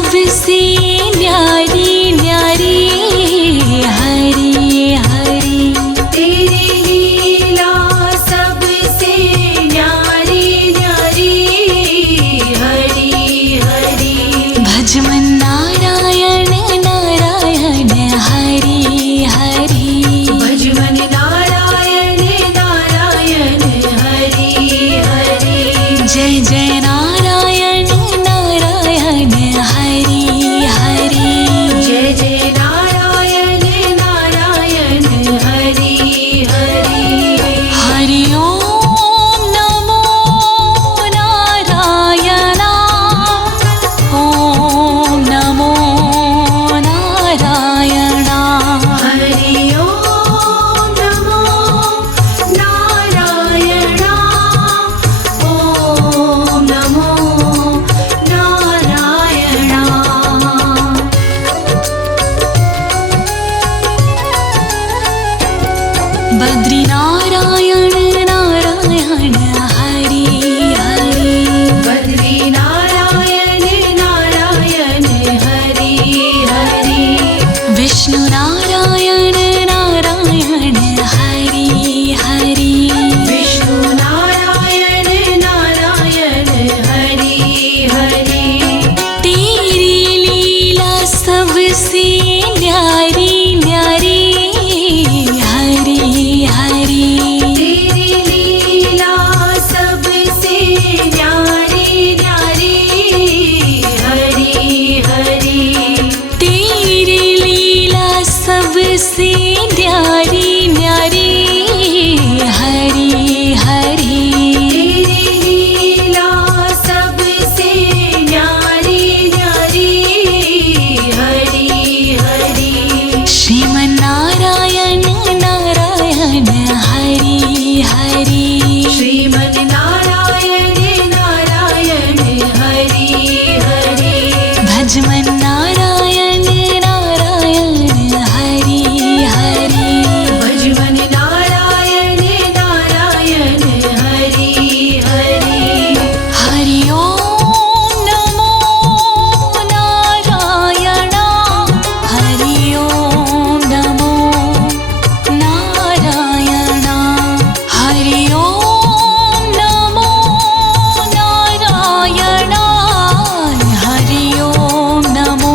सबसे न्यारी न्यारी हरी हरी। तेरी लीला सबसे न्यारी न्यारी हरी हरी। भज मन नारायण नारायण हरी हरी। भज मन नारायण नारायण हरी हरी। जय जय नारायण नारायण हरी हरी। जय जय नारायण नारायण हरी हरी। हरि ओम नमो नारायण। ओम नमो नारायण। हरि ओम नमो नारायण। ओम नमो नारायण। बद्री नारायण नारायण हरि हरि। बद्री नारायण नारायण हरि हरि। विष्णु नारायण नारायण हरि हरि। विष्णु नारायण नारायण हरि हरि। तेरी लीला सबसे न्यारी न्यारी हरि हरि। तेरी लीला सबसे न्यारी न्यारी हरि हरि। तेरी लीला सबसे न्यारी न्यारी हरि हरि। तेरी लीला सबसे न्यारी न्यारी हरि हरि। श्रीमन नारायण नारायण हरि हरि। श्रीमन नारायण नारायण हरि हरि। भज मन नारायण नारायण हरि हरि। भज मन नारायण नारायण हरि हरि। हरि ओम नमो नारायण। हरि ओम नमो नारायण। हरि ओम नमो नारायण। हरि ओम नमो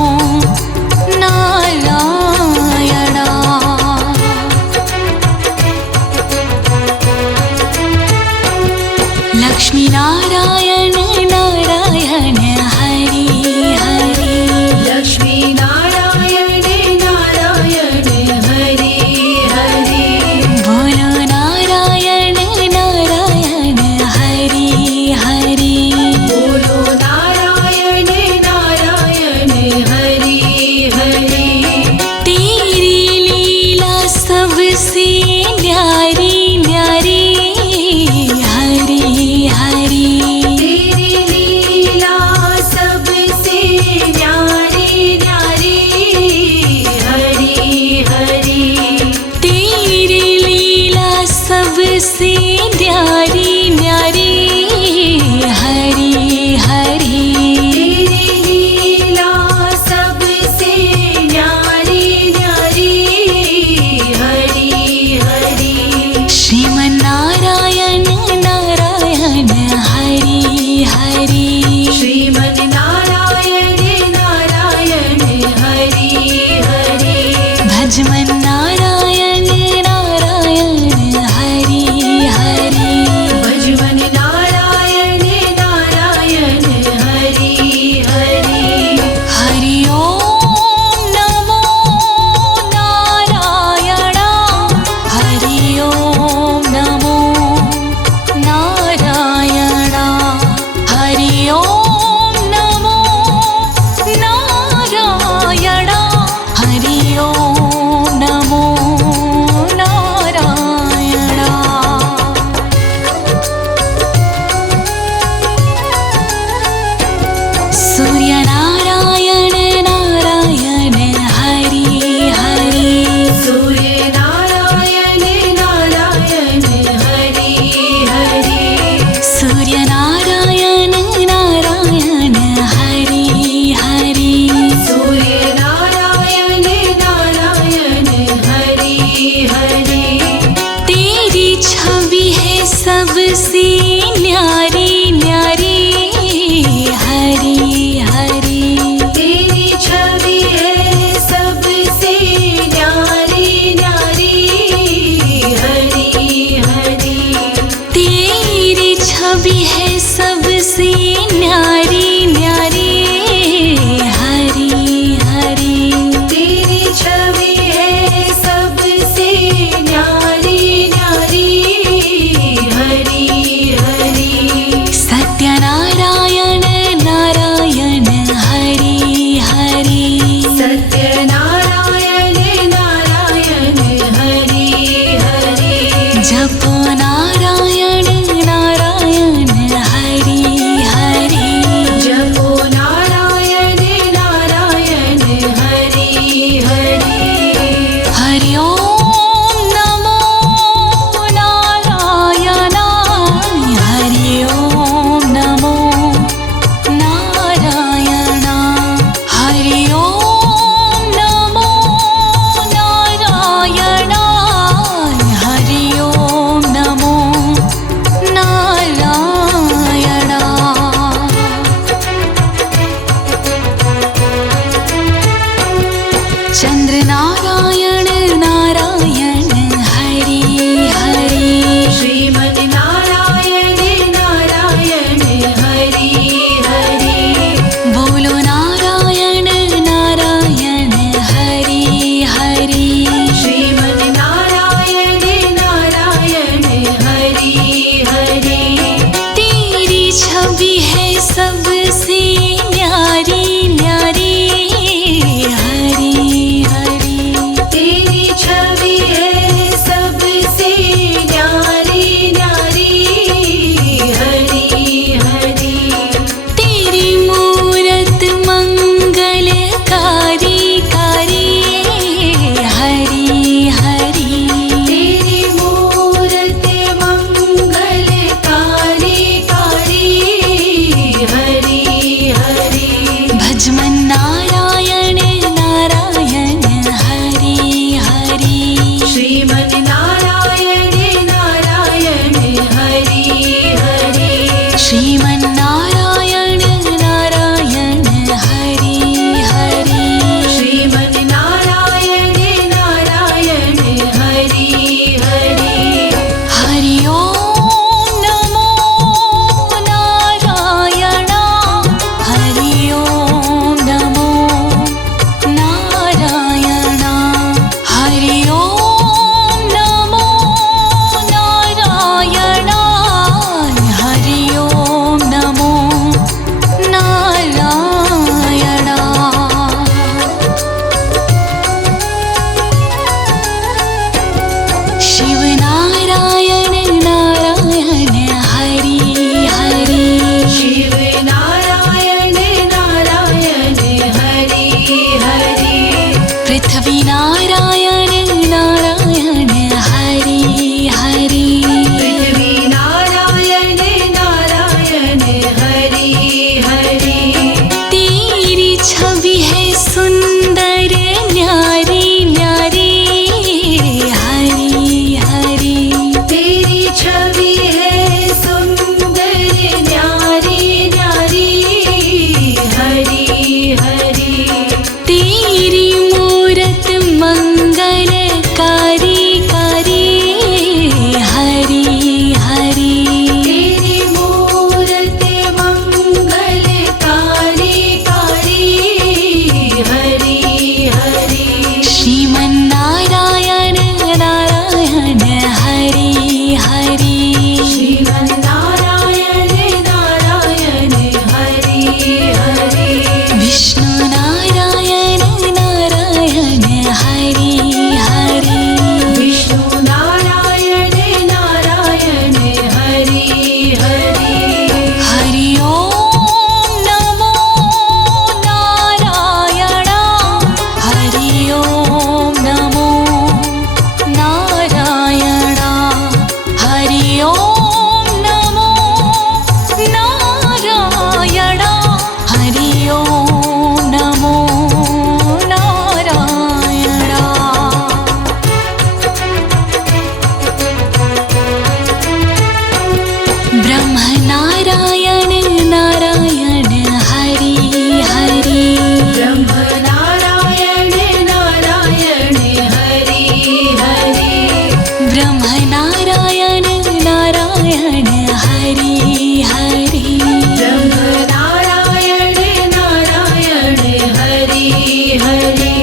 हरि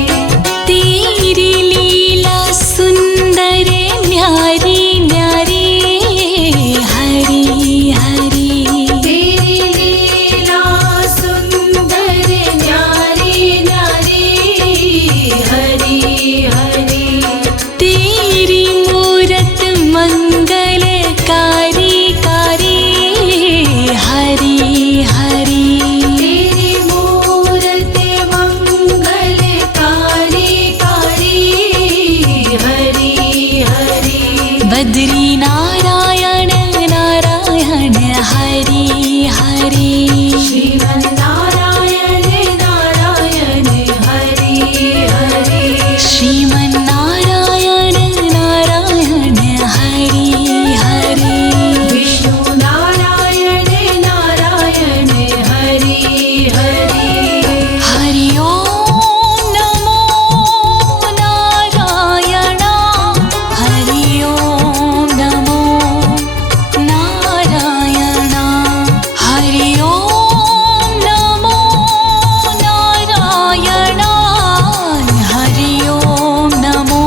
तेरी लीला सुंदर न्यारी न्यारी हरि हरि तेरी लीला सुंदर न्यारी न्यारी हरि हरि तेरी मूरत मंगलकारी कारी हरि हरि तेरी मूरत मंगलकारी कारी हरि हरि बद्री नारायण नारायण हरि हरि श्रीमन्नारायण नारायण हरि हरि श्रीमन्नारायण नारायण हरि हरि विष्णु नारायण नारायण हरि हरि हरि ओम नमो नारायण हरि ओम नमो नारायण हरि ओम नमो नारायण हरि ओम नमो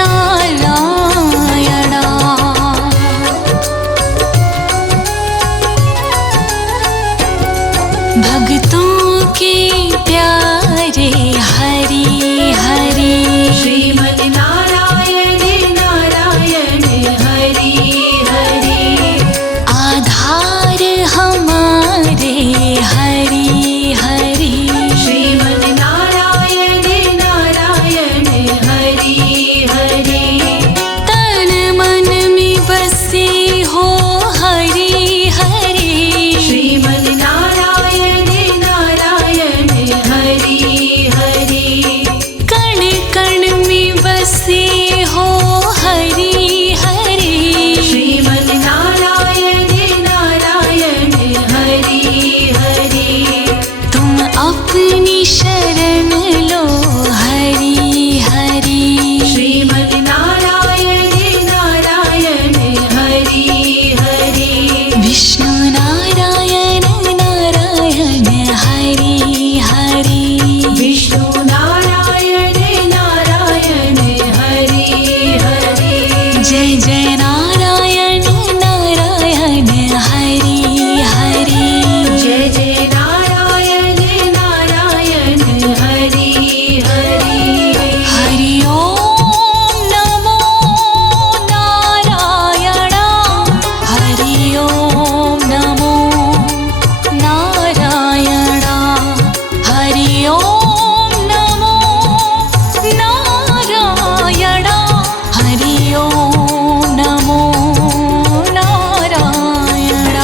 नारायण भक्तों के प्यारे हरि हरि श्रीमन्नारायण नारायण हरि हरि आधार हमारे हरि हरि श्रीमन्नारायण नारायण हरि हरि तन मन में बसे हो हरि हरि श्रीमन्नारायण नारायण हरि हरि कण कण में बसे हो हरि हरि श्रीमन्नारायण नारायण हरि हरि तुम अपनी शरण लो हरि हरि श्रीमन्नारायण नारायण हरि हरि विष्णु नारायण नारायण हरि हरि विष्णु नारायण नारायण हरि हरि जय जय नारायण नारायण हरि हरि जय जय नारायण नारायण हरि हरि हरि ओम नमो नारायण हरि ओम नमो नारायण हरि ओम नमो नारायण हरि ओम नमो नारायण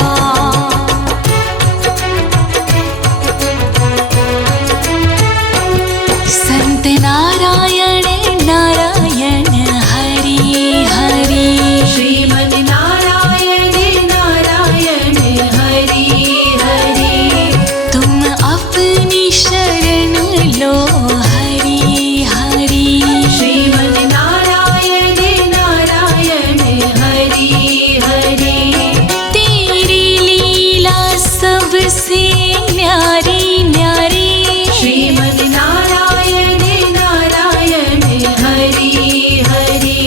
संत नारायण नारायण हरि हरि श्रीमन्नारायण नारायण हरि हरि तुम अपनी शरण लो हरि हरि श्रीमन्नारायण नारायण हरि हरि तेरी लीला सबसे न्यारी न्यारी श्रीमन्नारायण नारायण हरि हरि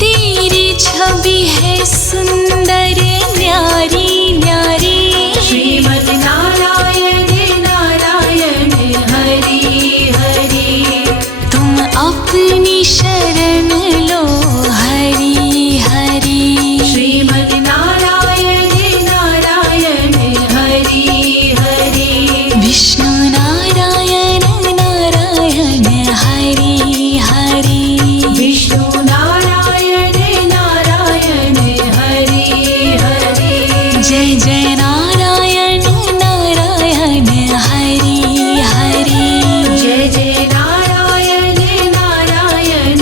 तेरी छवि है सुंदर न्यारी न्यारी श्रीमन्नारायण नारायण हरि हरि तुम अपनी शरण लो हरि हरि श्रीमन्नारायण नारायण हरि हरि विष्णु नारायण नारायण हरि हरि विष्णु नारायण नारायण हरि हरि जय जय नारायण नारायण हरि हरि जय जय नारायण नारायण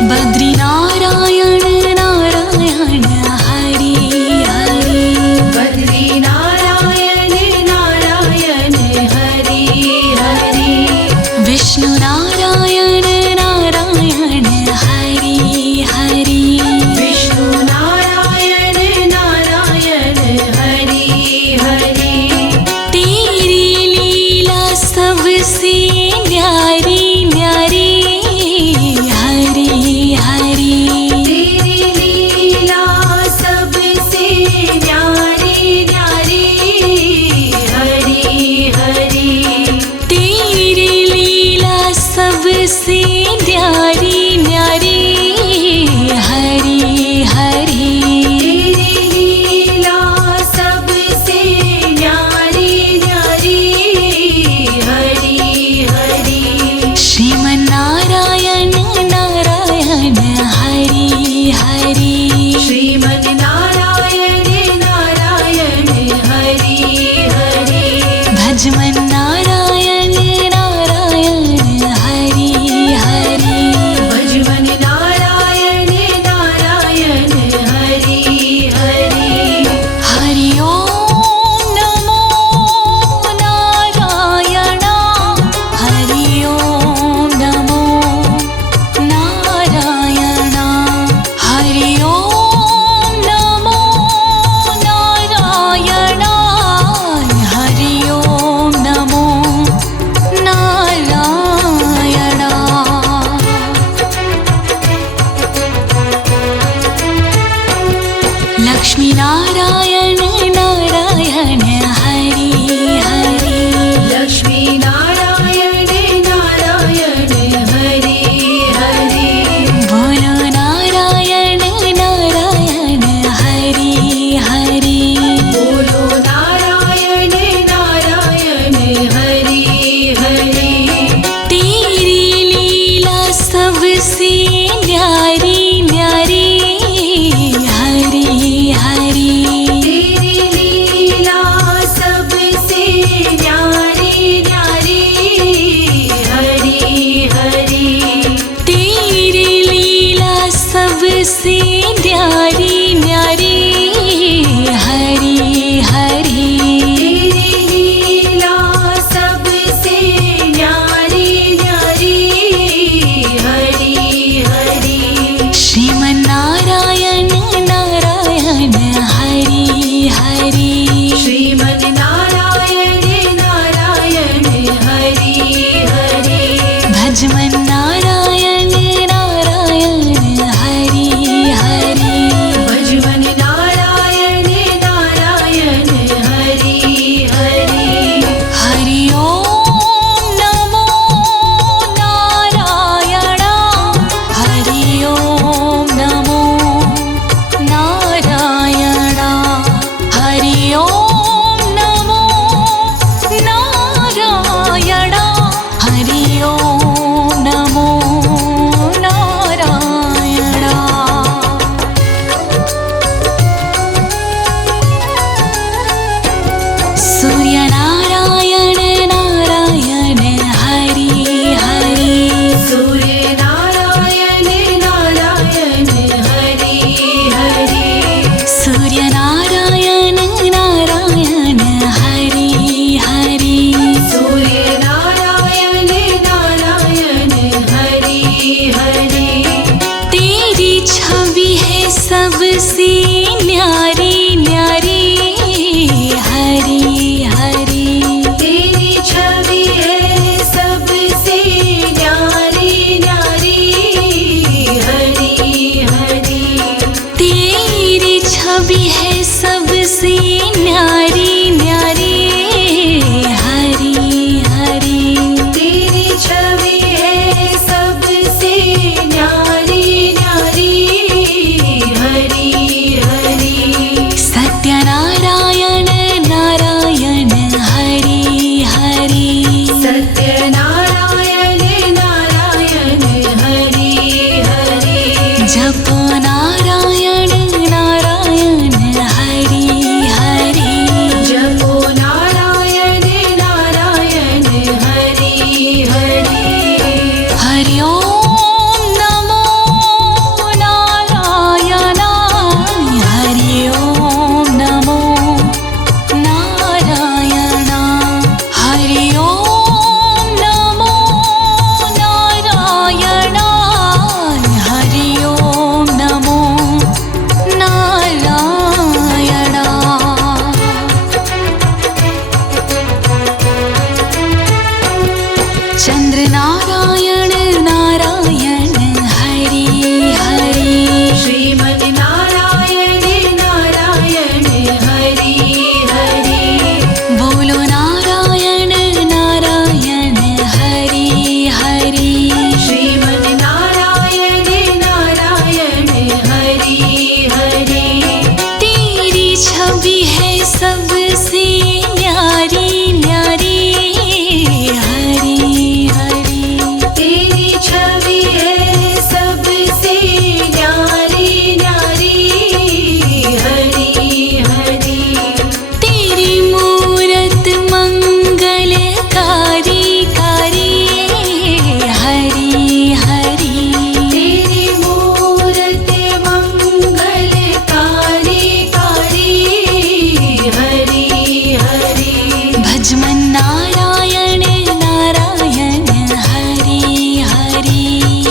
बद्री नारायण नारायण हरि हरि बद्री नारायण नारायण हरि हरि विष्णु नारायण नारायण हरि हरि विष्णु नारायण नारायण हरि हरि तेरी लीला सबसे न्यारी न्यारी हरि हरि तेरी लीला सबसे न्यारी न्यारी हरि हरि तेरी लीला सबसे न्यारी न्यारी हरि हरि तेरी लीला सबसे न्यारी न्यारी हरि हरि श्रीमन्नारायण नारायण हरि हरि श्रीमन् नारायण नारायण हरि हरि भजमन्नारायण नारायण हरि हरि भजमन् नारायण नारायण हरि हरि हरि ओम नमो नारायण हरि ओम नमो नारायण हरि ओम नमो नारायण हरि ओम नमो नारायण लक्ष्मी नारायण नारायण हरि हरि लक्ष्मी नारायण नारायण हरि हरि बोलो नारायण नारायण हरि हरि बोलो नारायण नारायण हरि हरि तेरी लीला सबसे न्यारी न्यारी हरि हरि तेरी लीला सबसे न्यारी न्यारी हरि हरि तेरी लीला सबसे न्यारी न्यारी हरि हरि तेरी लीला सबसे न्यारी न्यारी हरि हरि श्रीमन्नारायण नारायण हरि हरि श्रीमन् नारायण नारायण हरि हरि भजमन्नारायण नारायण हरि हरि भजमन् नारायण नारायण हरि हरि हरि ओम नमो नारायण हरि ओम नमो नारायण हरि ओम नमो नारायण हरि ओम नमो नारायण सूर्य नारायण नारायण हरि हरि सूर्य नारायण नारायण हरि हरि सूर्य नारायण नारायण हरि हरि सूर्य नारायण नारायण हरि हरि तेरी छवि है सबसे न्यारी न्यारी हरि हरि तेरी छवि है सबसे न्यारी न्यारी हरि हरि तेरी छवि है सबसे न्यारी न्यारी हरि हरि तेरी छवि है सबसे न्यारी न्यारी हरि हरि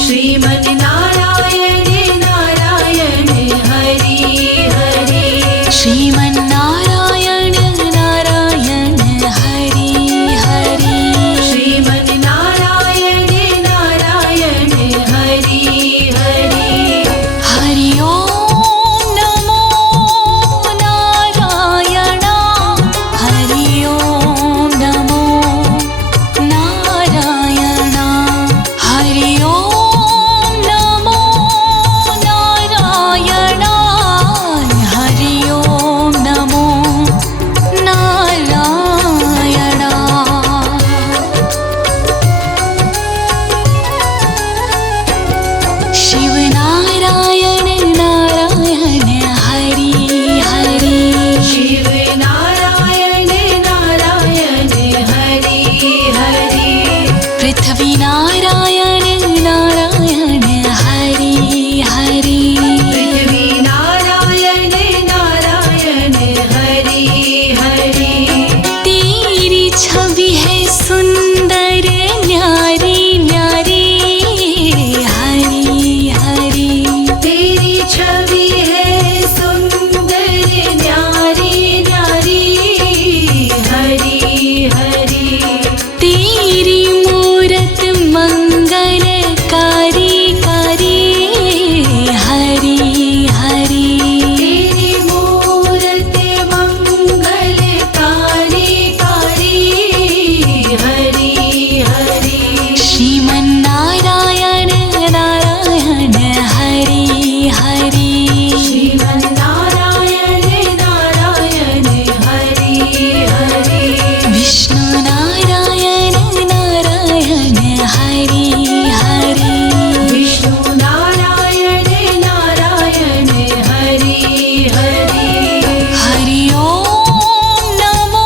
श्रीमन् नारायण नारायण हरि हरि श्रीमन्नारायण नारायण हरि हरि श्रीमन् नारायण नारायण हरि हरि हरि ओम नमो नारायण हरि ओम नमो नारायण हरि ओम नमो नारायण हरि ओम नमो नारायण शिव नारायण नारायण हरि हरि शिव नारायण नारायण हरि हरि पृथ्वी नारायण नारायण हरि हरि पृथ्वी नारायण नारायण हरि हरि तेरी छवि है सुंदर न्यारी न्यारी हरि हरि तेरी छवि है सुंदर न्यारी न्यारी हरि हरि तेरी मूरत मंगलकारी कारी हरि हरि तेरी मूरत मंगलकारी कारी हरि हरि श्रीमन्नारायण नारायण हरि हरि श्रीमन् नारायण नारायण हरि हरि विष्णु नारायण नारायण हरि हरि विष्णु नारायण नारायण हरि हरि हरि ओम नमो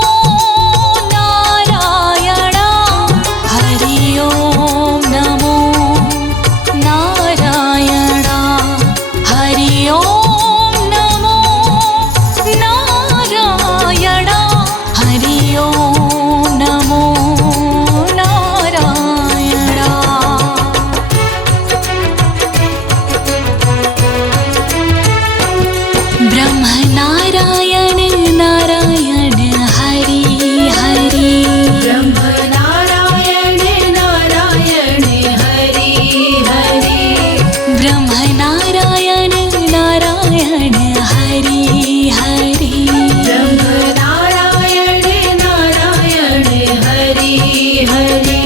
नारायण हरि ओम नमो नारायण हरि ओम नमो नारायण हरि ओम नमो नारायण ब्रह्म नारायण नारायण हरि हरि ब्रह्म नारायण नारायण हरि हरि ब्रह्म नारायण नारायण हरि हरि ब्रह्म नारायण नारायण हरि हरि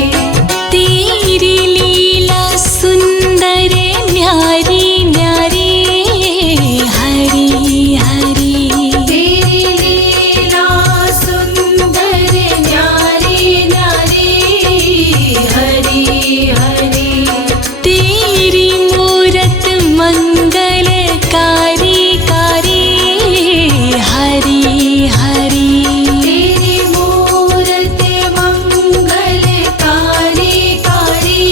तेरी लीला सुंदर न्यारी न्यारी हरि हरि तेरी लीला सुंदर न्यारी न्यारी हरि हरि तेरी मूरत मंगलकारी कारी हरि हरि तेरी मूरत मंगलकारी कारी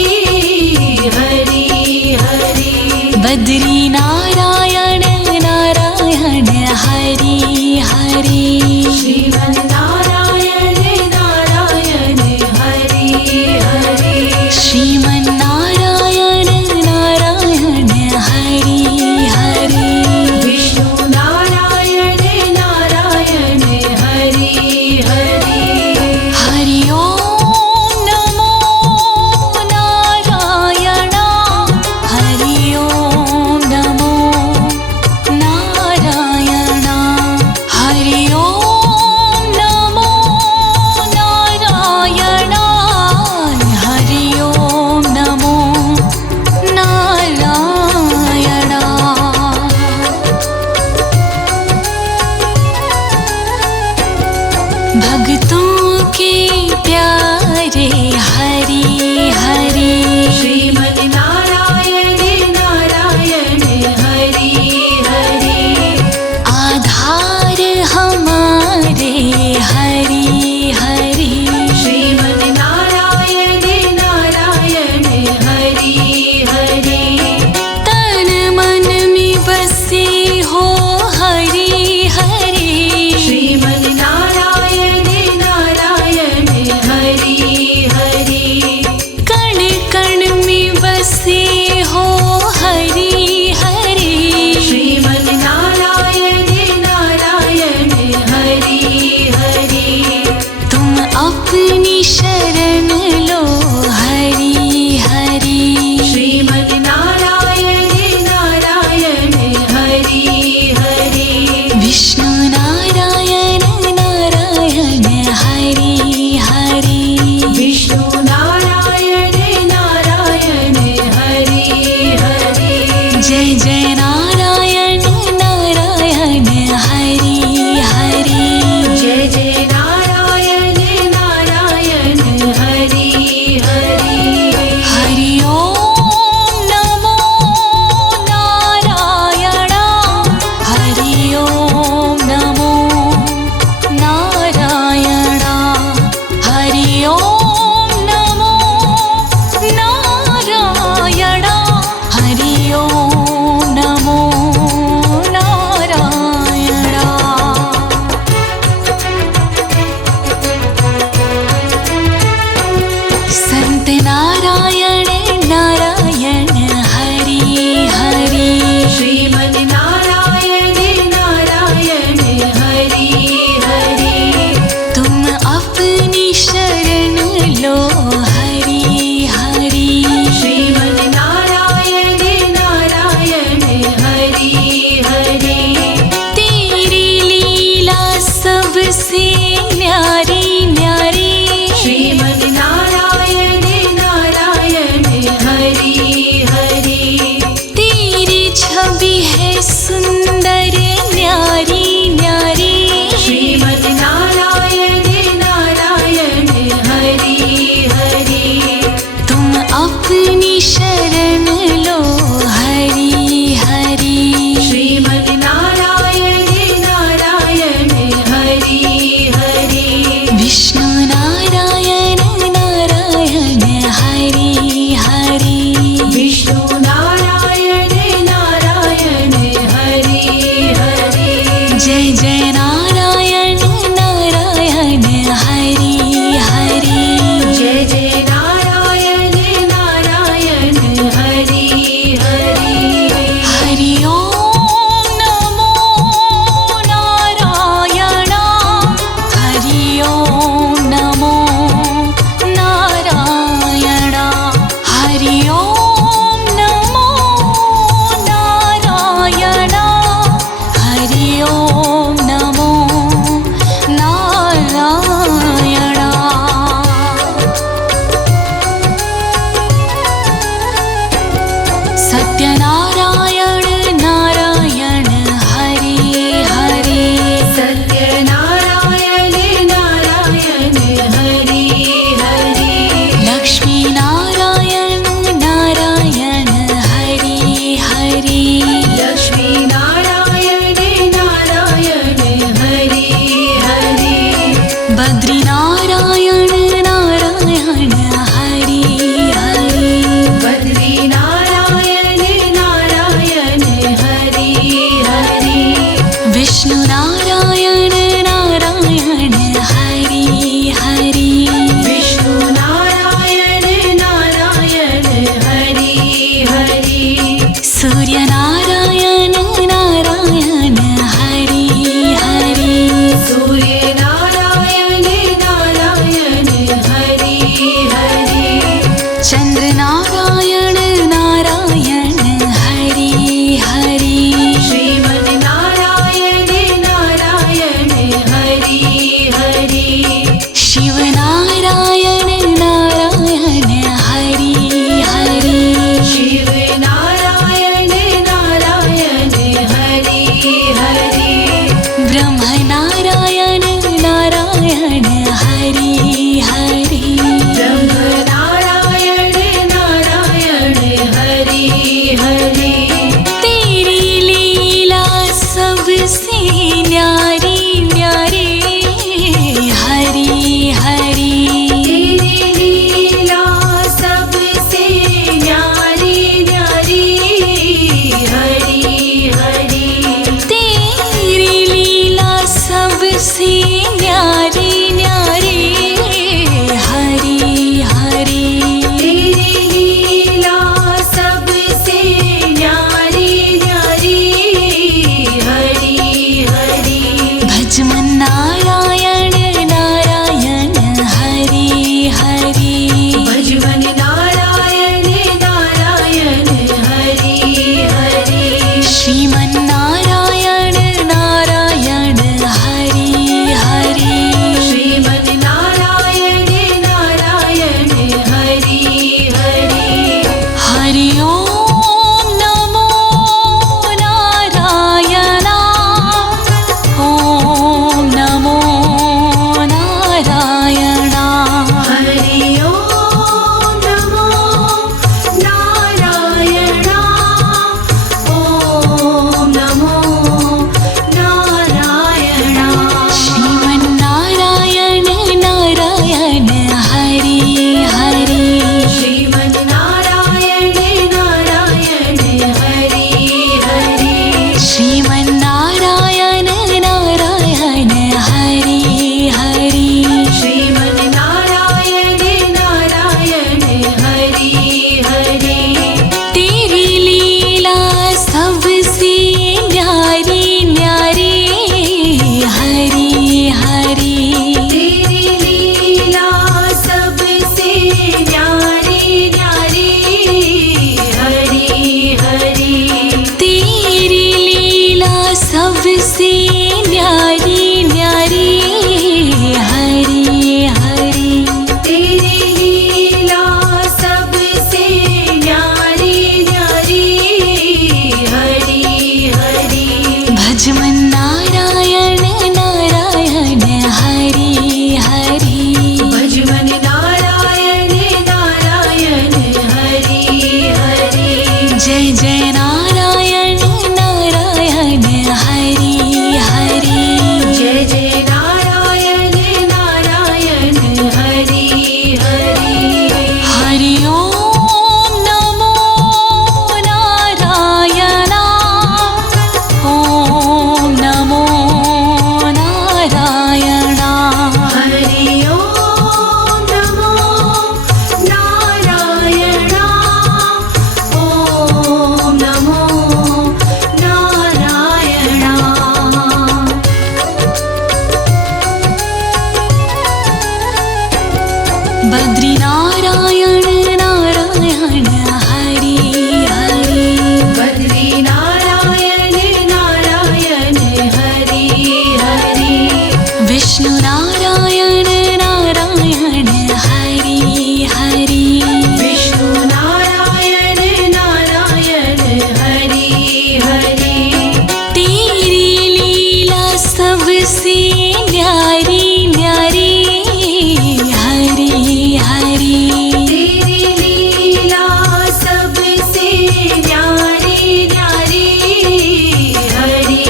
हरि हरि बद्री नारायण नारायण हरि हरि श्रीमन् नारायण नारायण हरि हरि श्रीमन्नारायण नारायण हरि हरि विष्णु नारायण नारायण हरि हरि हरि ओम नमो नारायण हरि ओम नमो नारायण हरि ओम सबसे न्यारी न्यारी श्रीमद् नारायण नारायण हरि हरि तेरी छवि है सुंदर न्यारी न्यारी श्रीमद् नारायण नारायण हरि हरि तुम अपनी शरण लो हरि हरि श्रीमद् नारायण नारायण हरि हरि विष्णु नारायण नारायण हरि हरि विष्णु नारायण नारायण हरि हरि जय जय नारायण नारायण हरि हरि जय जय नारायण नारायण हरि हरि हरि ओम नमो नारायण हरि ओम नमो नारायण हरि ओम नमो नारायण हरि ओम नमो नारायण सत्यनारायण नारायण हरि हरि सत्यनारायण नारायण हरि हरि लक्ष्मी नारायण नारायण हरि हरि लक्ष्मी नारायण नारायण हरि हरि बद्री नारायण नारायण हरि हरि बद्री नारायण नारायण हरि हरि विष्णु नारायण नारायण हरि हरि विष्णु नारायण नारायण हरि हरि सूर्य नारायण नारायण हरि हरि सूर्य नारायण नारायण हरि हरि चंद्र नारायण नारायण हरि हरि श्रीमद् नारायण नारायण हरि हरि शिव नारायण नारायण हरि हरि शिव नारायण नारायण हरि हरि ब्रह्म नारायण नारायण हरि हरि ब्रह्म नारायण नारायण हरि हरि तेरी लीला सबसे न्यारी न्यारी हरि हरि तेरी लीला सबसे न्यारी न्यारी हरि हरि तेरी लीला सबसे न्यारी न्यारी हरि हरि तेरी लीला सबसे न्यारी न्यारी हरि हरि भजमन नारायण नारायण हरि हरि भजवन नारायण नारायण हरि हरि श्रीमन नारायण नारायण हरि हरि भजमन नारायण नारायण हरि हरि भजमन नारायण नारायण हरि हरि जय जय नारायण नारायण हरि हरि जय जय नारायण नारायण हरि हरि हरि ओम नमो नारायण ओम नमो नारायण हरि ओम नमो नारायण ओम नमो नारायण बद्री नारायण नारायण हरि हरि बद्री नारायण नारायण हरि हरि विष्णु नारायण नारायण हरि हरि विष्णु नारायण नारायण हरि हरि तेरी लीला सबसे न्यारी न्यारी हरि हरि तेरी लीला सबसे न्यारी न्यारी हरि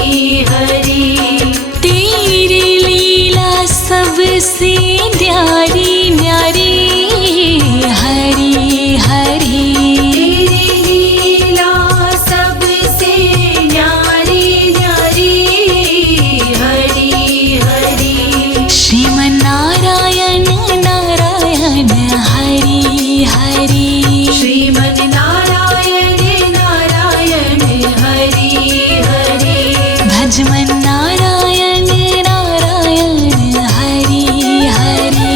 हरि तेरी लीला सबसे न्यारी न्यारी हरि हरि तेरी लीला सबसे न्यारी न्यारी हरि हरि श्रीमन नारायण नारायण हरि हरि श्रीमन नारायण नारायण हरि हरि भजमन नारायण नारायण हरि हरि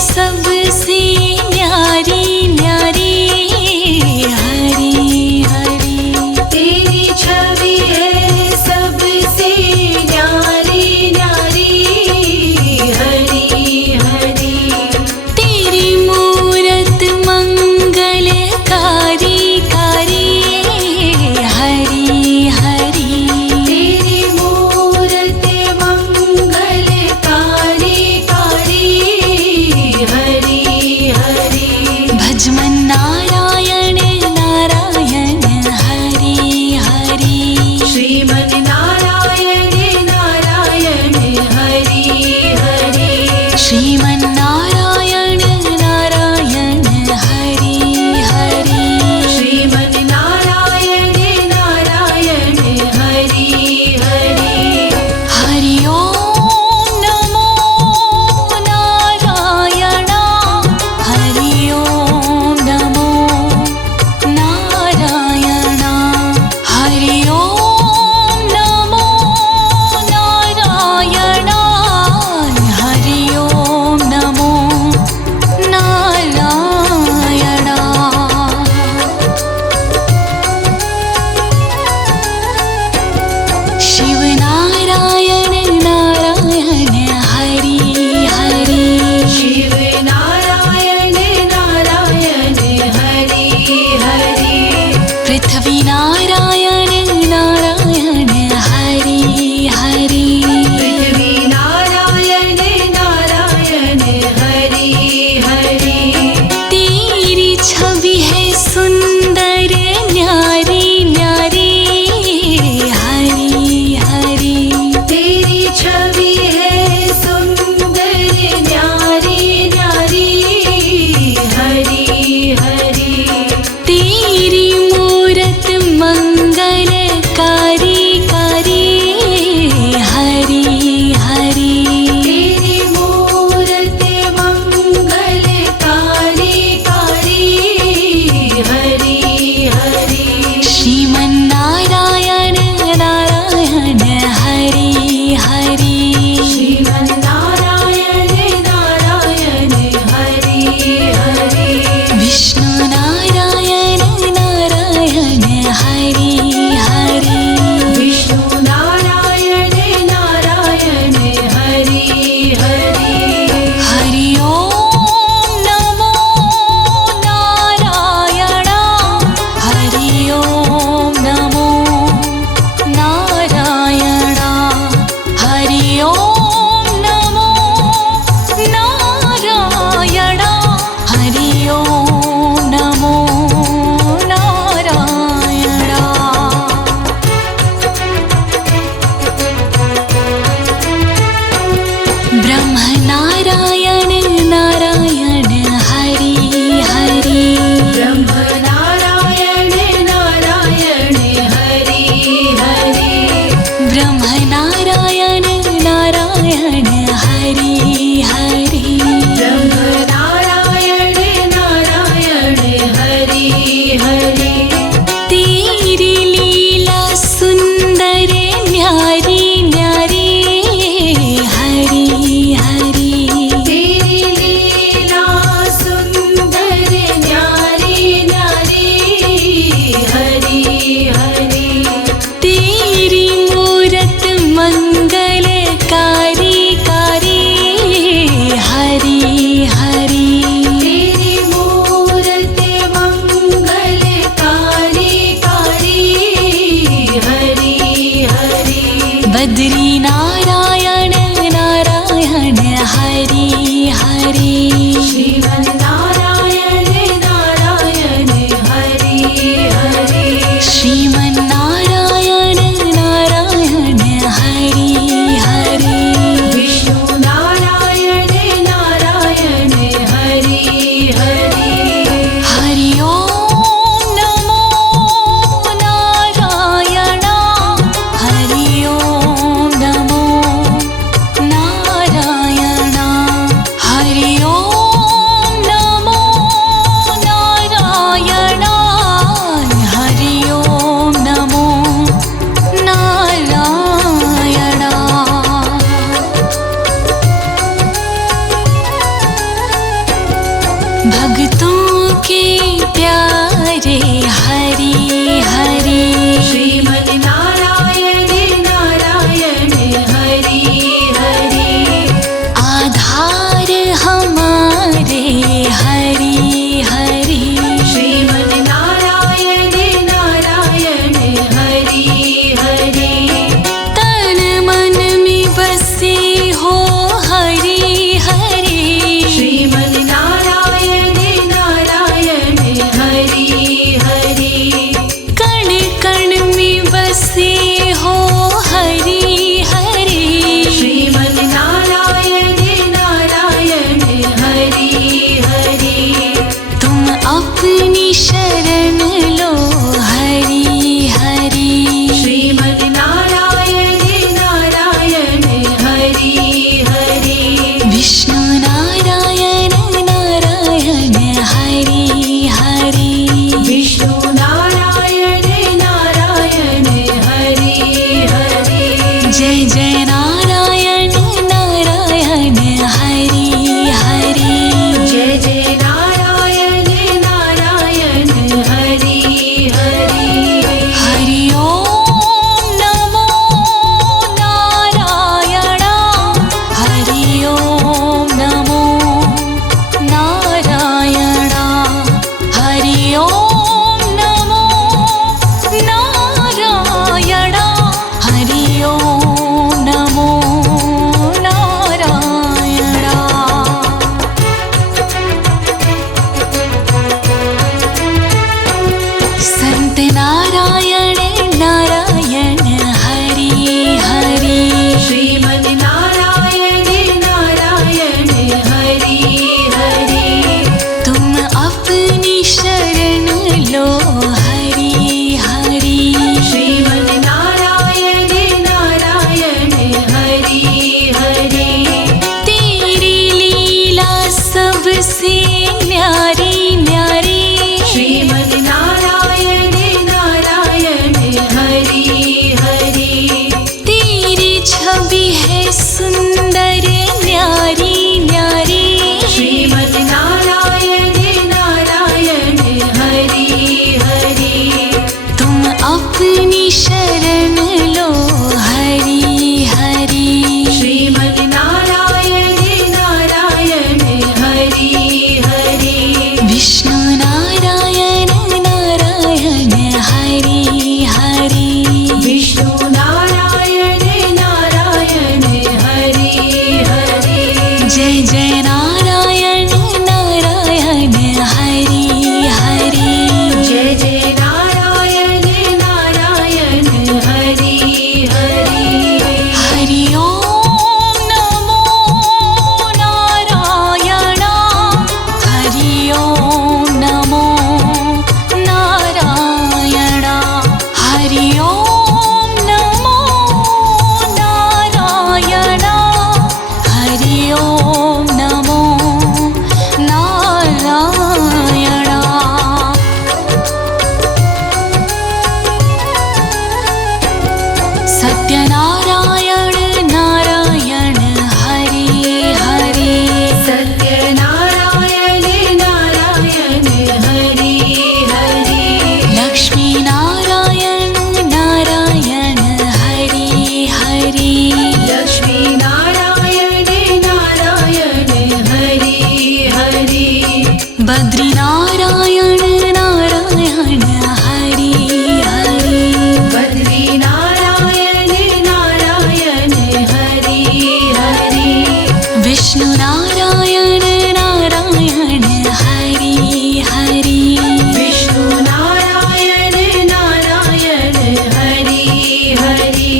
सबसे न्यारी न्यारी हरी हरी। तेरी छवि है सबसे न्यारी न्यारी हरी हरी। तेरी मूरत मंगलकारी कारी हरी हरी। तेरी मूरत मंगलकारी कारी हरी हरी। भजमन नारायण नारायण हरी हरी। श्रीमन नारायण नारायण हरि हरि। श्रीमन नारायण नारायण हरी हरी। श्रीमन नारायण नारायण हरि हरि। हरि ओम नमो नारायण। हरि ओम नमो नारायण। हरि ओम नमो नारायण। हरि ओम नमो भक्तों के प्यारे हरि हरि श्रीमन नारायण नारायण हरि हरि आधार हमारे हरि हरि श्रीमन नारायण नारायण हरि हरि तन मन में बसे हो हरि हरि श्रीमन नारायण नारायण हरि हरि कण कण में बसे हो हरि हरि श्रीमन नारायण नारायण हरि हरि तुम अपनी शरण लो हरि हरि श्रीमन नारायण नारायण हरि हरि विष्णु नारायण नारायण हरि हरि विष्णु नारायण नारायण हरि हरि जय जय नारायण नारायण हरि हरि जय जय नारायण नारायण हरि हरि हरि ओम नमो नारायण हरि ओम नमो नारायण हरि ओम नमो नारायण हरि ओम नमो नारायण संत नारायण नारायण हरि हरि श्रीमन नारायण नारायण हरि हरि तुम अपनी शरण लो हरि हरि श्रीमन नारायण नारायण हरि हरि तेरी लीला सबसे न्यारी न्यारी श्रीमन नारायण नारायण हरि हरि तेरी छवि है सुंदर न्यारी न्यारी श्रीमन नारायण नारायण हरि हरि तुम अपनी शरण लो हरि हरि श्रीमन नारायण नारायण हरि हरि विष्णु नारायण नारायण हरि हरि विष्णु नारायण नारायण हरि हरि जय जय नारायण नारायण हरि हरि जय जय नारायण नारायण हरि हरि हरि ओम नमो नारायण हरि ओम नमो नारायण हरि ओम नमो नारायण हरि ओम नमो नारायण सत्यनारायण नारायण हरि हरि सत्यनारायण नारायण हरि हरि लक्ष्मी नारायण नारायण हरि हरि लक्ष्मी नारायण नारायण हरि हरि बद्री नारायण नारायण हरि हरि बद्री नारायण नारायण हरि हरि विष्णु नारायण नारायण हरि हरि विष्णु नारायण नारायण हरि हरि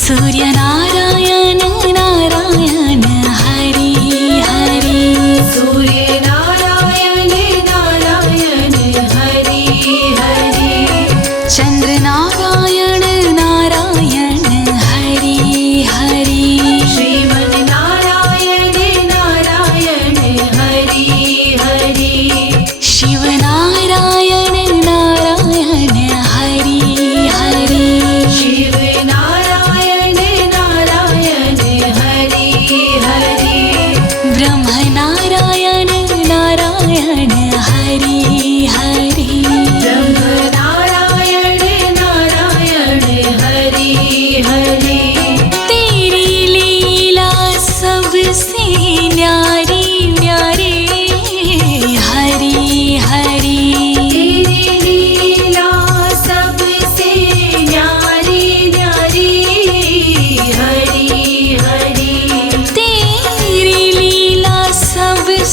सूर्य नारायण नारायण हरि हरि सूर्य नारायण नारायण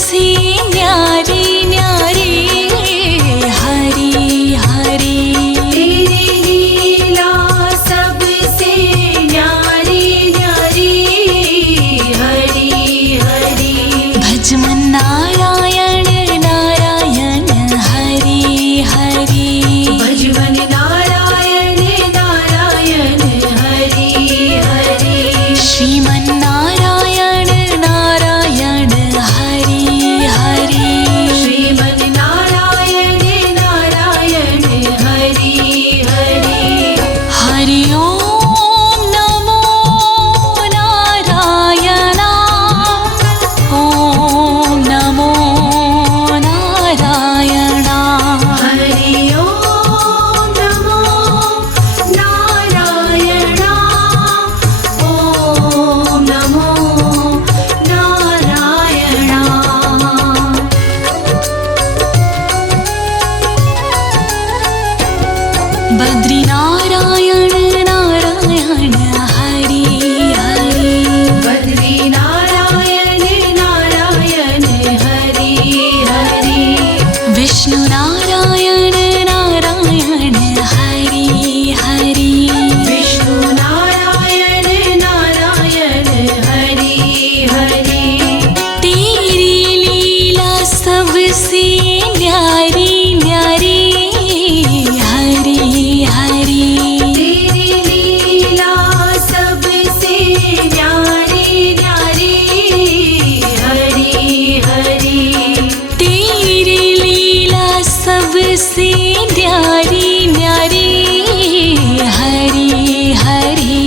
सबसे न्यारी न्यारी हरि हरि तेरी लीला सबसे न्यारी न्यारी हरि हरि भजमन नारायण नारायण हरि हरि भजमन नारायण नारायण हरि हरि श्रीमन नारायण नारायण हरि हरि श्रीमन नारायण नारायण हरि हरि हरि ओम नमो नारायण ओम नमो नारायण हरि ओम नमो नारायण ओम नमो नारायण बद्री नारायण नारायण हरि हरि बद्री नारायण नारायण हरि हरि विष्णु नारायण नारायण हरि हरि विष्णु नारायण नारायण हरि हरि तेरी लीला सबसे न्यारी न्यारी हरि हरि तेरी लीला सबसे न्यारी न्यारी हरि हरि तेरी लीला सबसे न्यारी न्यारी हरि हरि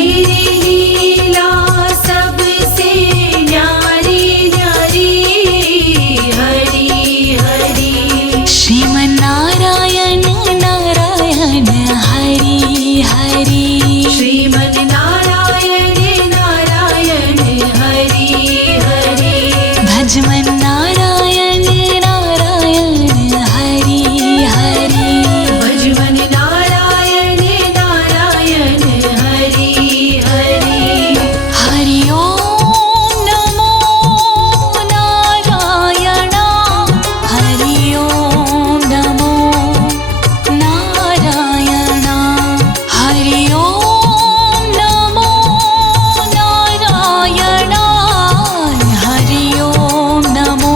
तेरी लीला सबसे न्यारी न्यारी हरि हरि श्रीमन नारायण नारायण हरि हरि श्रीमन नारायण नारायण हरि हरि भजमन नारायण नारायण हरि हरि भजमन नारायण नारायण हरि हरि हरि ओम नमो नारायण हरि ओम नमो नारायण हरि ओम नमो नारायण हरि ओम नमो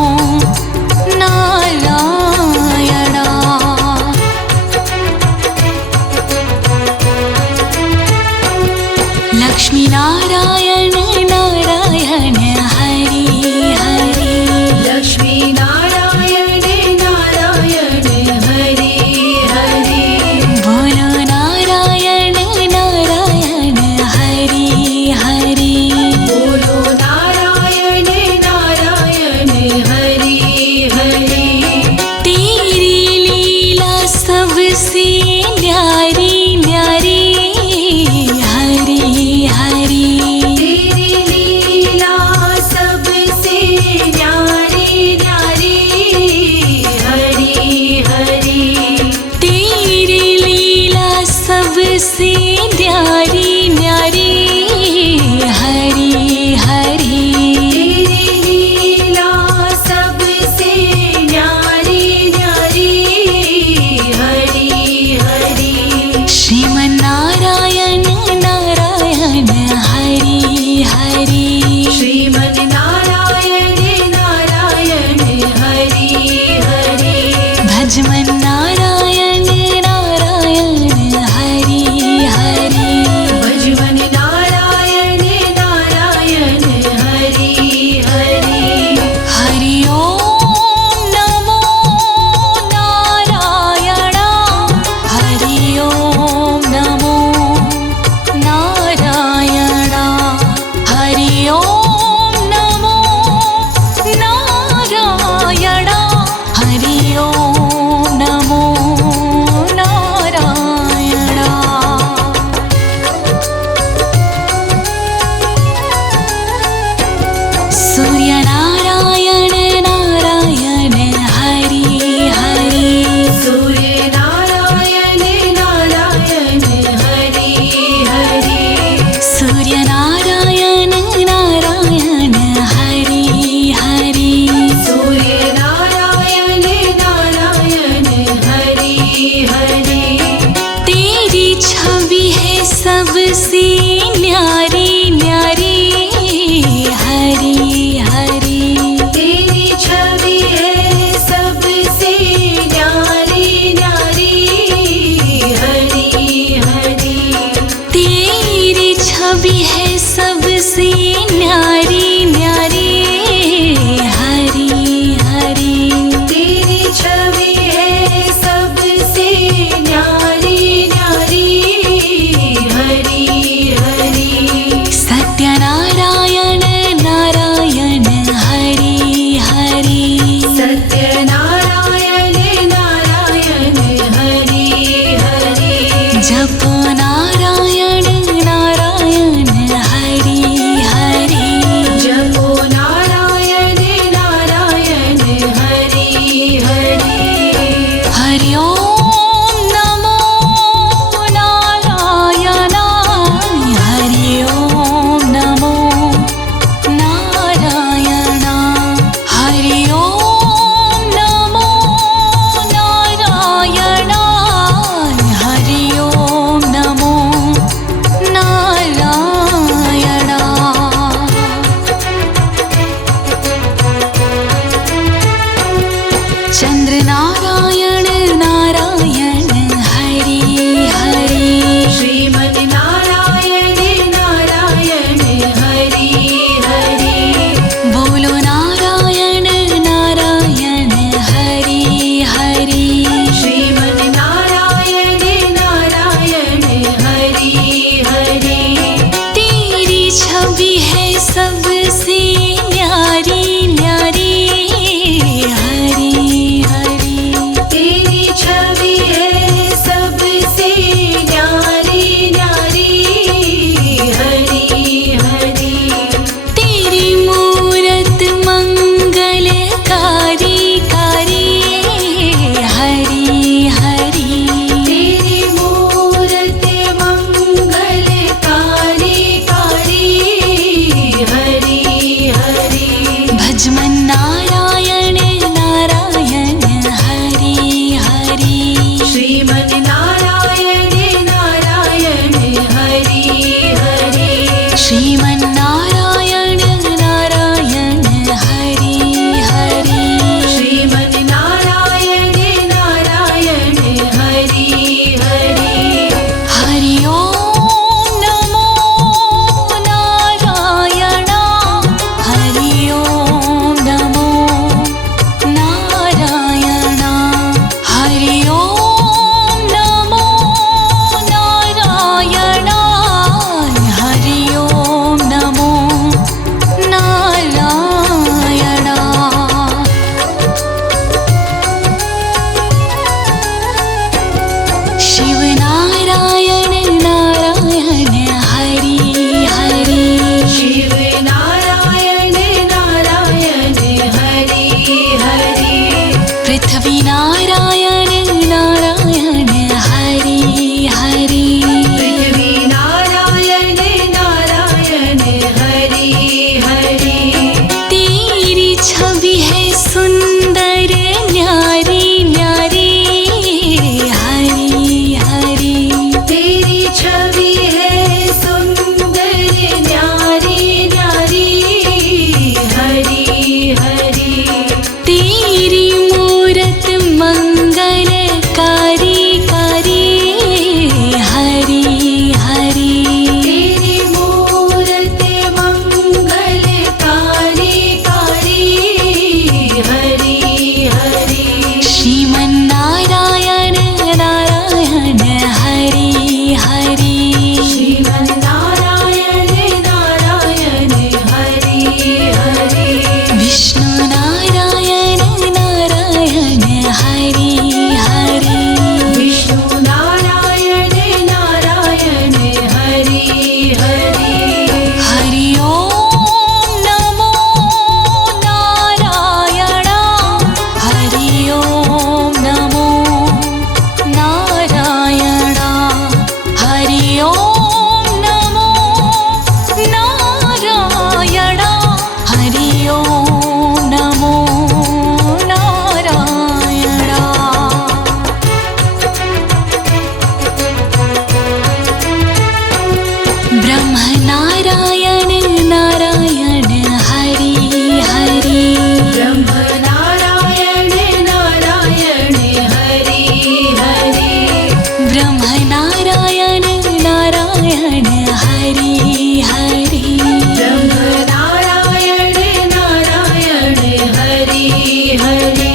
हरि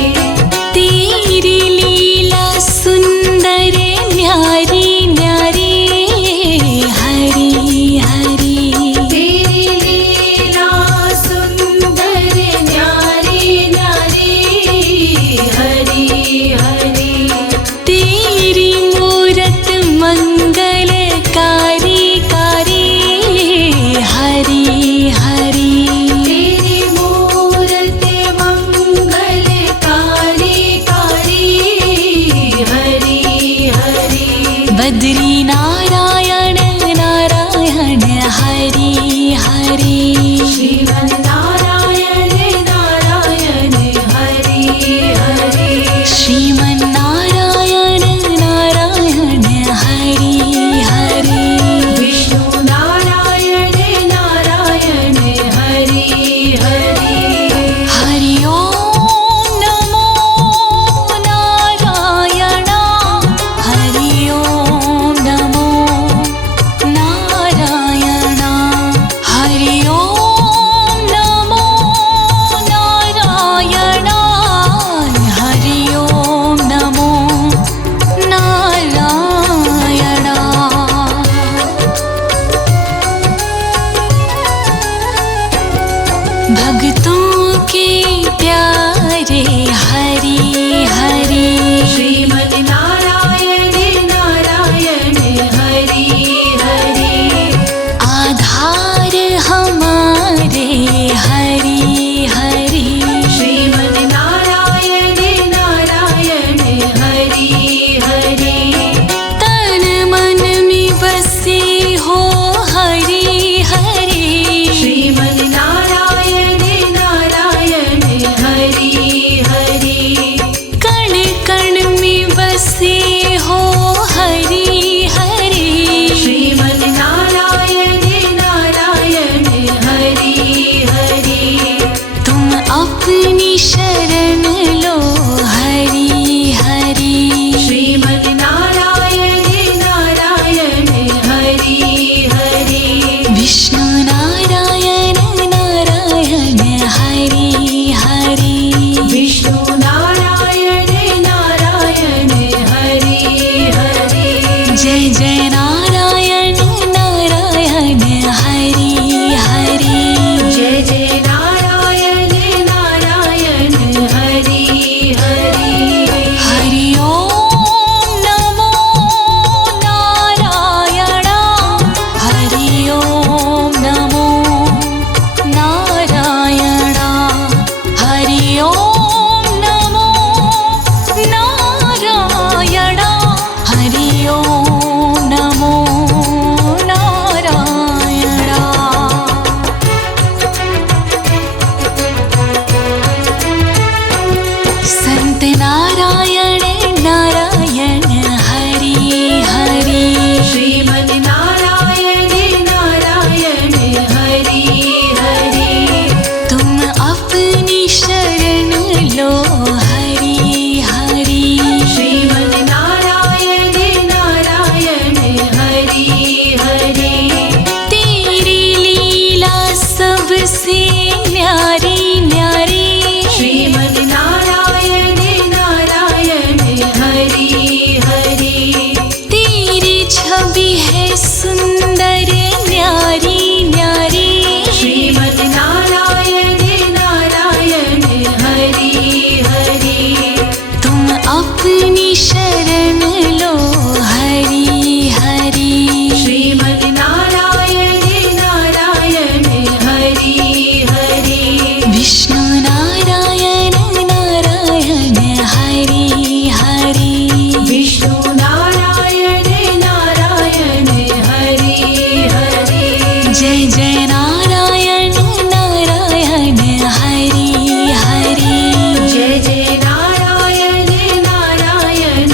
तेरी लीला सुंदर न्यारी न्यारी हरि हरि तेरी लीला सुंदर न्यारी न्यारी हरि हरि तेरी मूरत मंगलकारी कारी हरि हरि तेरी मूरत मंगलकारी कारी हरि हरि बद्री नारायण नारायण हरि हरि श्रीमन् नारायण नारायण हरि हरि श्रीमन्नारायण नारायण हरि हरि विष्णु नारायण नारायण हरि हरि हरि ओम नमो नारायण हरि ओम नमो नारायण हरि ओम नमो नारायण हरि ओम नमो नारायण भक्तों के प्यारे हरि हरि श्रीमन् नारायण नारायण हरि हरि आधार हमारे हरि हरि श्रीमन् नारायण नारायण हरि हरि तन मन में बसे हो हरि हरि श्रीमन् नारायण नारायण हरि हरि कण कण में बसे हो हरि हरि श्रीमन् नारायण नारायण हरि हरि तुम अपनी शरण लो हरि हरि श्रीमन् नारायण नारायण हरि हरि विष्णु नारायण नारायण हरि हरि विष्णु नारायण नारायण हरि हरि जय जय नारायण नारायण हरि हरि जय जय नारायण नारायण हरि हरि हरि ओम नमो नारायण हरि ओम नमो नारायण हरि ओम नमो नारायण हरि ओम नमो नारायण संत नारायण नारायण हरि हरि श्रीमन् नारायण नारायण हरि हरि तुम अपनी शरण लो हरि हरि श्रीमन् नारायण नारायण हरि हरि तेरी लीला सबसे न्यारी न्यारी श्रीमन् नारायण नारायण हरि हरि तेरी छवि है सुंदर न्यारी न्यारी श्रीमन् नारायण नारायण हरि हरि तुम अपनी शरण लो हरि हरि श्रीमन् नारायण नारायण हरि हरि विष्णु नारायण नारायण हरि हरि विष्णु नारायण नारायण हरि हरि जय जय नारायण नारायण हरि हरि जय जय नारायण नारायण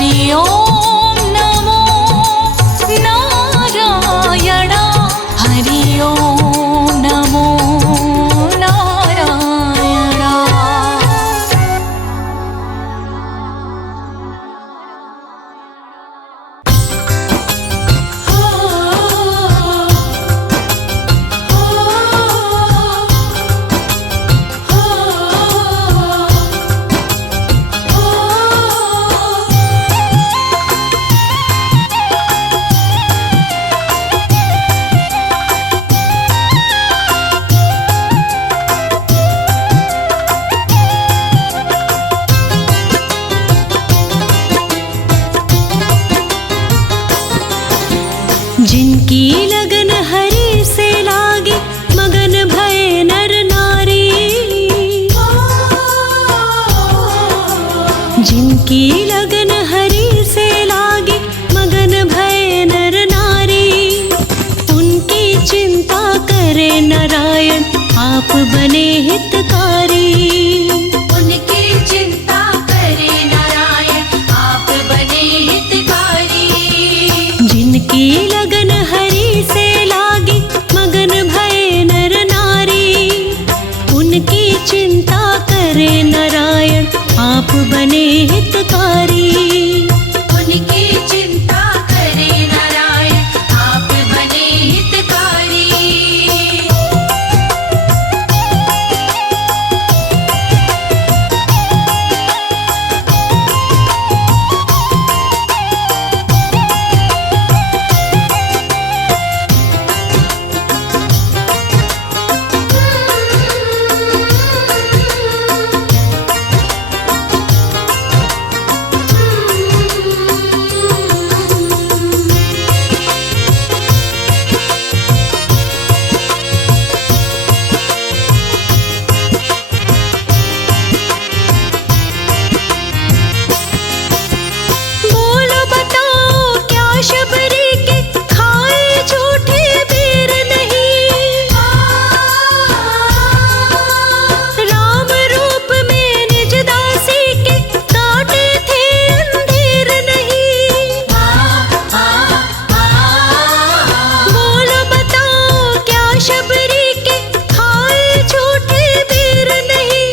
हरि ओम नमो नारायण हरि ओम नमो नारायण। जिनकी लगन हरि से लागी मगन भये नर नारी, जिनकी लगन हरि से लागी मगन भये नर नारी, उनकी चिंता करे नारायण आप बने हितकारी। उनकी चिंता करे नारायण आप बने हितकारी। जिनकी लगन हरि से लागी मगन भये नर नारी, उनकी चिंता करे नारायण आप बने हितकारी। उनकी चिंता करे नारायण आप बने हितकारी। बोलो बताओ क्या शबरी के खाए झूठे बेर नहीं, राम रूप में निज दासी के काटे थे अंधेर नहीं। बोलो बताओ क्या शबरी के खाए झूठे बेर नहीं,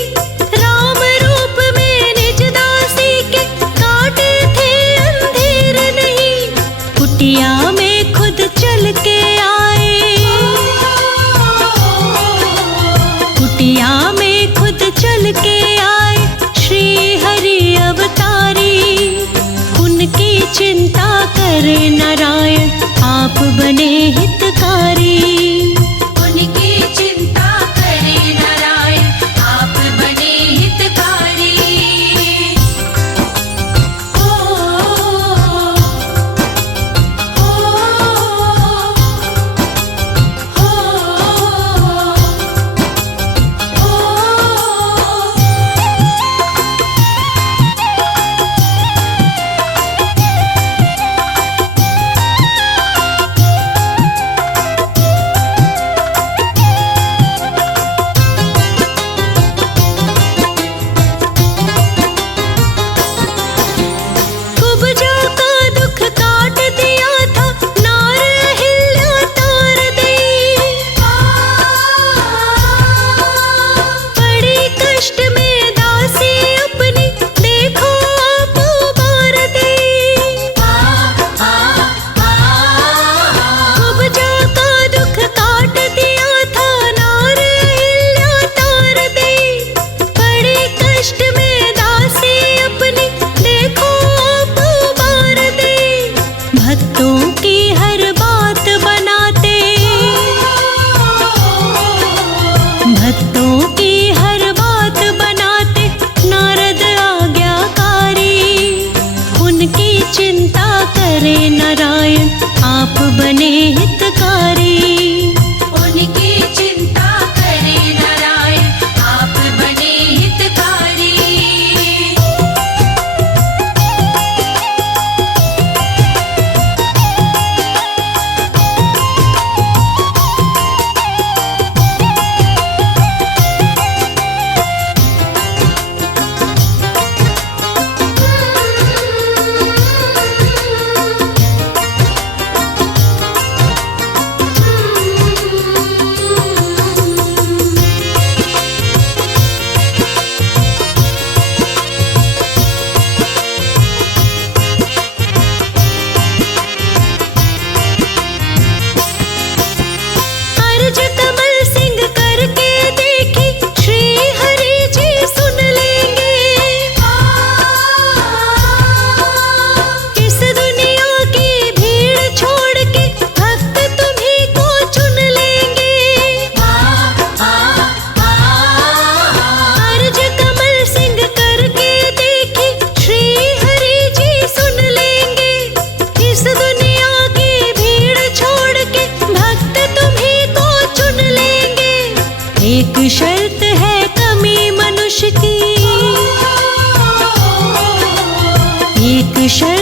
राम रूप में निज दासी के काटे थे अंधेर नहीं। कुटिया में खुद चल के आए, कुटिया में खुद चल के आए श्री हरि अवतारी। उनकी चिंता करे नारायण आप बने हितकारी। उनकी चिंता करे नारायण आप बने हितकारी। कुब्जा का दुख काट दिया था नार अहिल्या तार दी, बड़ी कष्ट में दासी अपनी देखो आप उबार दी। कुब्जा का दुख काट दिया था नार अहिल्या तार दी, बड़ी कष्ट में दासी अपनी देखो आप उबार दी। भक्तों की हर बात बनाते, भक्तों की हर बात बनाते नारद आज्ञाकारी। उनकी चिंता करे नारायण आप बने हितकारी। उनकी चिंता करे नारायण आप बने हितकारी।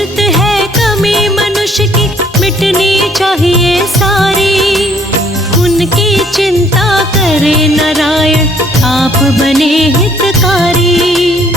बहुत है कमी मनुष्य की, मिटनी चाहिए सारी। उनकी चिंता करे नारायण, आप बने हितकारी।